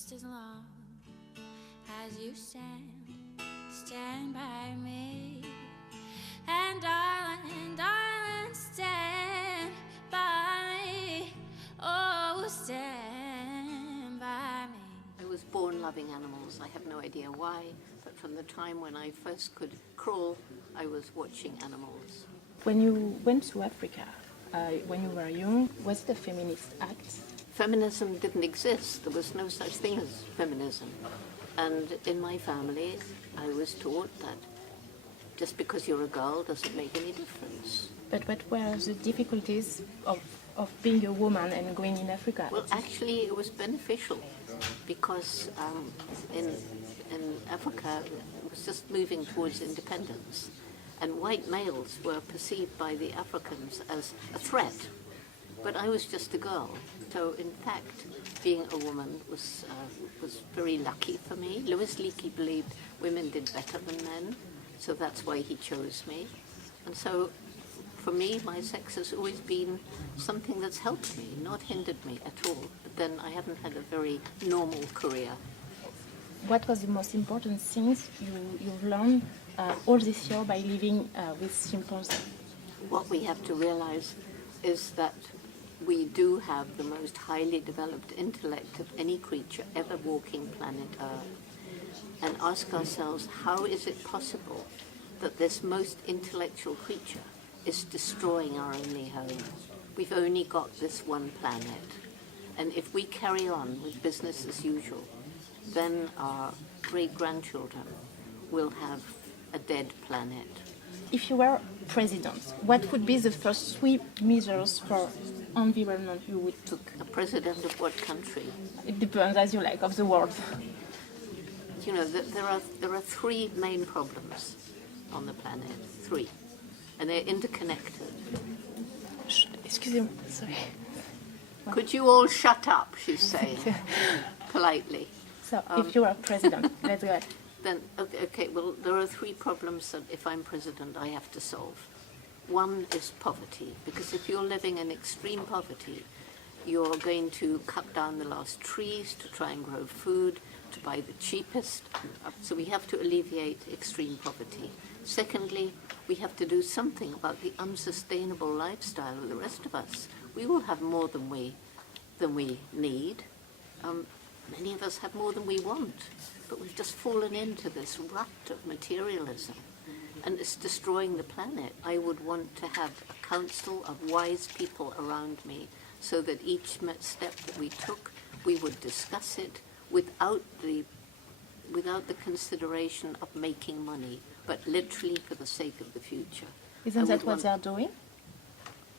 just as long as you stand by me. And darling, stand by me. Oh, stand by me. I was born loving animals. I have no idea why, but from the time when I first could crawl, I was watching animals. When you went to Africa, when you were young, was it a feminist act? Feminism didn't exist. There was no such thing as feminism. And in my family, I was taught that just because you're a girl doesn't make any difference. But what were the difficulties of being a woman and going in Africa? Well, actually, it was beneficial because in Africa, it was just moving towards independence. And white males were perceived by the Africans as a threat. But I was just a girl. So, in fact, being a woman was very lucky for me. Louis Leakey believed women did better than men, so that's why he chose me. And so, for me, my sex has always been something that's helped me, not hindered me at all. But then I haven't had a very normal career. What was the most important things you've learned all this year by living with chimpanzees? What we have to realize is that we do have the most highly developed intellect of any creature ever walking planet Earth. And ask ourselves, how is it possible that this most intellectual creature is destroying our only home? We've only got this one planet. And if we carry on with business as usual, then our great-grandchildren will have a dead planet. If you were president, what would be the first 3 measures for environment you would take? A president of what country? It depends, as you like, of the world. You know, there are 3 main problems on the planet. 3. And they're interconnected. Excusez-moi, sorry. Could you all shut up, she's saying, politely. So, if you are president, let's go ahead. Then, okay, well, there are 3 problems that if I'm president I have to solve. One is poverty, because if you're living in extreme poverty, you're going to cut down the last trees to try and grow food, to buy the cheapest. So we have to alleviate extreme poverty. Secondly, we have to do something about the unsustainable lifestyle of the rest of us. We will have more than we need. Many of us have more than we want, but we've just fallen into this rut of materialism, and it's destroying the planet. I would want to have a council of wise people around me so that each step that we took, we would discuss it without the consideration of making money, but literally for the sake of the future. Isn't that what they're doing?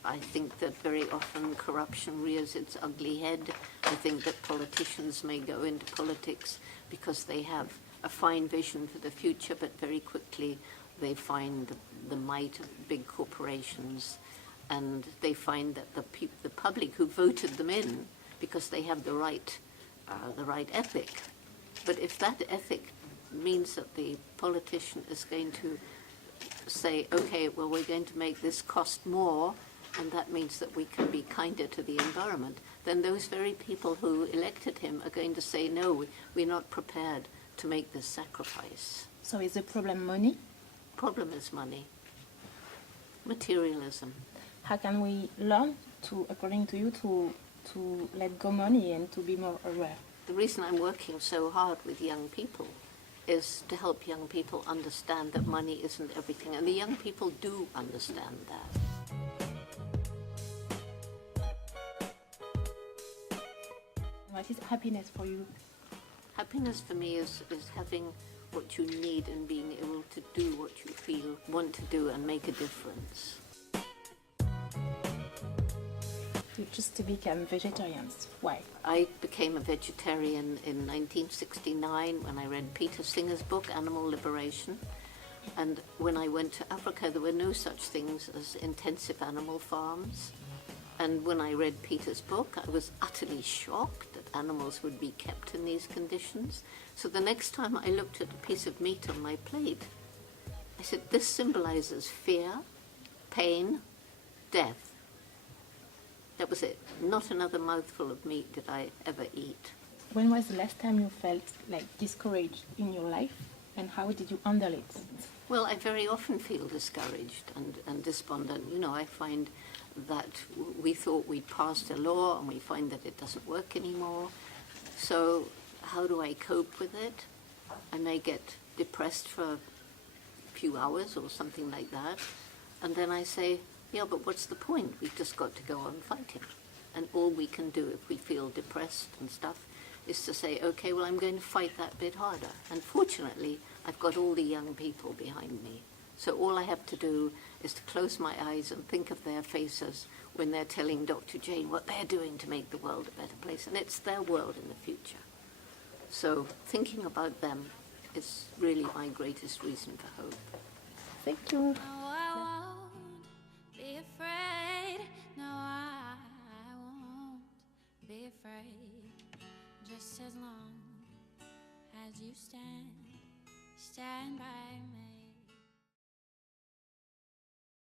I think that very often corruption rears its ugly head. I think that politicians may go into politics because they have a fine vision for the future, but very quickly they find the might of big corporations, and they find that the public who voted them in because they have the right ethic. But if that ethic means that the politician is going to say, okay, well, we're going to make this cost more, and that means that we can be kinder to the environment, then those very people who elected him are going to say, no, we're not prepared to make this sacrifice. So is the problem money? Problem is money. Materialism. How can we learn to, according to you, to let go money and to be more aware? The reason I'm working so hard with young people is to help young people understand that money isn't everything, and the young people do understand that. What is happiness for you? Happiness for me is having what you need and being able to do what you want to do and make a difference. You just became vegetarians. Why? I became a vegetarian in 1969 when I read Peter Singer's book, Animal Liberation. And when I went to Africa, there were no such things as intensive animal farms. And when I read Peter's book, I was utterly shocked that animals would be kept in these conditions. So the next time I looked at a piece of meat on my plate, I said, this symbolizes fear, pain, death. That was it. Not another mouthful of meat did I ever eat. when was the last time you felt like discouraged in your life, and how did you handle it? Well, I very often feel discouraged and despondent. You know, I find that we thought we'd passed a law and we find that it doesn't work anymore. So how do I cope with it? I may get depressed for a few hours or something like that. And then I say, yeah, but what's the point? We've just got to go on fighting. And all we can do if we feel depressed and stuff is to say, okay, well, I'm going to fight that bit harder. And fortunately, I've got all the young people behind me. So all I have to do is to close my eyes and think of their faces when they're telling Dr. Jane what they're doing to make the world a better place. And it's their world in the future. So thinking about them is really my greatest reason for hope. Thank you. No, I won't be afraid. No, I won't be afraid. Just as long as you stand by